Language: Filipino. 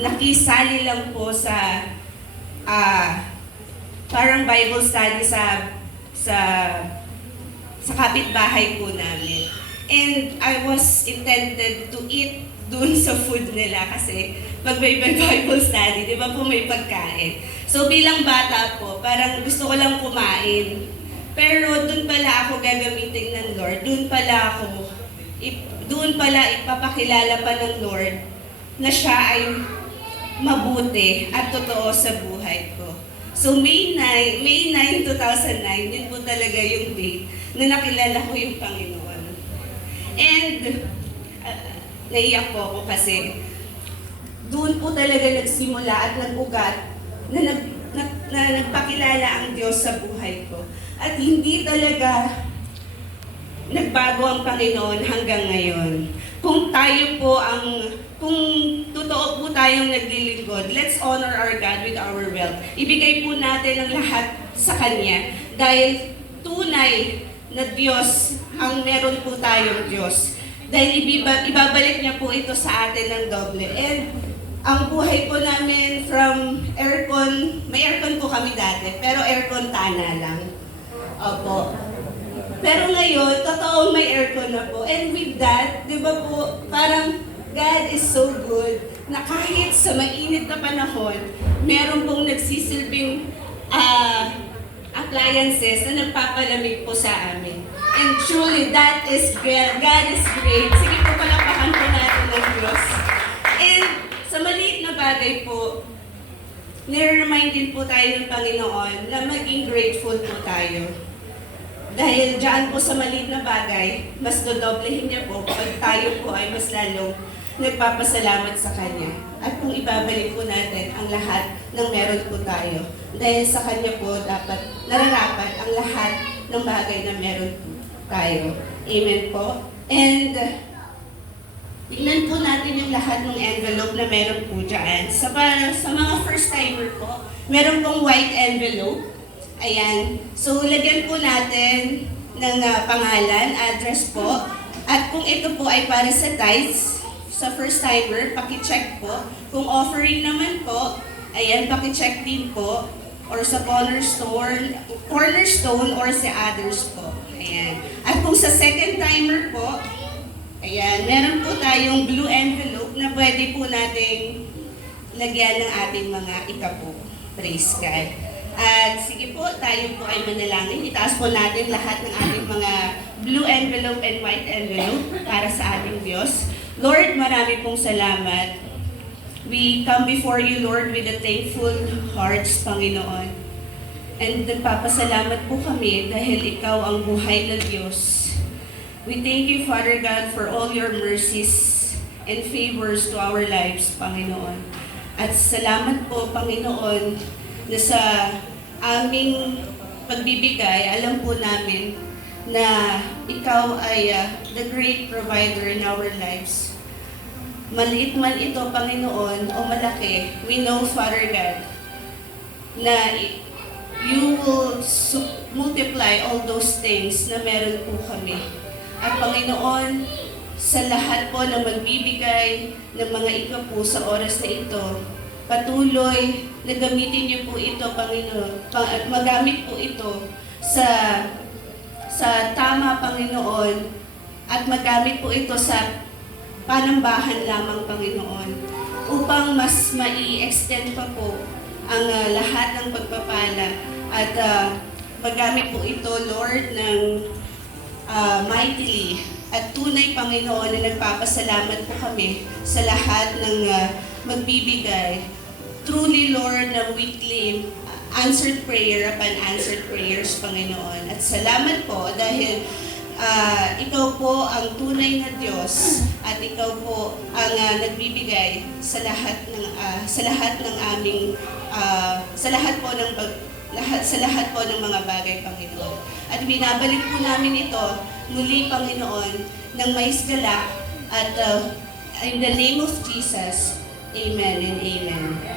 nakisali lang po sa parang Bible study sa sa kapitbahay po namin. And I was intended to eat dun sa food nila kasi pag may Bible study, di ba po may pagkain. So bilang bata po, parang gusto ko lang kumain. Pero dun pala ako gagamitin ng Lord, dun pala ipapakilala pa ng Lord na siya ay mabuti at totoo sa buhay ko. So May 9, 2009, yun po talaga yung date na nakilala ko yung Panginoon. And naiyak po ako kasi doon po talaga nagsimula at nag-ugat na nagpakilala ang Diyos sa buhay ko. At hindi talaga nagbago ang Panginoon hanggang ngayon. Kung totoo po tayong naglilingkod, let's honor our God with our wealth. Ibigay po natin ang lahat sa Kanya dahil tunay na Diyos ang meron po tayong Diyos. Dahil ibabalik niya po ito sa atin ng doble. And ang buhay po namin from aircon, may aircon po kami dati, pero aircon tana lang. Opo. Pero ngayon, totoong may aircon na po. And with that, di ba po, parang God is so good na kahit sa mainit na panahon, meron pong nagsisilbing appliances na nagpapalamig po sa amin. And truly, that is great. God is great. Sige po, palakpakan po natin ng Diyos. And sa maliit na bagay po, nire-remind din po tayo ng Panginoon na maging grateful po tayo. Dahil dyan po sa maliit na bagay, mas dodoblehin niya po pag tayo po ay mas lalong nagpapasalamat sa Kanya. At kung ibabalik po natin ang lahat ng meron po tayo. Dahil sa Kanya po dapat nararapat ang lahat ng bagay na meron po tayo. Amen po. And tingnan po natin yung lahat ng envelope na meron po dyan. Sa mga first timer po, meron pong white envelope. Ayan. So, lagyan po natin ng pangalan, address po. At kung ito po ay para sa tithes, sa first timer, paki-check po. Kung offering naman po, ayan, paki-check din po. Or sa cornerstone or sa others po. Ayan. At kung sa second timer po, ayan, meron po tayong blue envelope na pwede po nating lagyan ng ating mga ikapo. Praise God. At sige po, tayo po ay manalangin. Itaas po natin lahat ng ating mga blue envelope and white envelope para sa ating Diyos. Lord, marami pong salamat. We come before you, Lord, with a thankful hearts, Panginoon. And nagpapasalamat po kami dahil Ikaw ang buhay na Diyos. We thank you, Father God, for all your mercies and favors to our lives, Panginoon. At salamat po, Panginoon, na sa aming pagbibigay, alam po namin na Ikaw ay the great provider in our lives. Maliit man ito, Panginoon, o malaki, we know, Father God, na You will multiply all those things na meron po kami. At Panginoon, sa lahat po na magbibigay ng mga ikapo sa oras na ito, patuloy na gamitin niyo po ito, Panginoon, at magamit po ito sa tama, Panginoon, at magamit po ito sa panambahan lamang, Panginoon, upang mas mai-extend pa po ang lahat ng pagpapala at magamit po ito, Lord, ng mightily at tunay, Panginoon, na nagpapasalamat po kami sa lahat ng magbibigay. Truly, Lord, na we claim answered prayer upon answered prayers, Panginoon. At salamat po dahil Ikaw po ang tunay na Diyos at Ikaw po ang nagbibigay sa lahat ng aming sa lahat po ng mga bagay, Panginoon. At binabalik po namin ito muli, Panginoon, ng may galak at in the name of Jesus, Amen and Amen.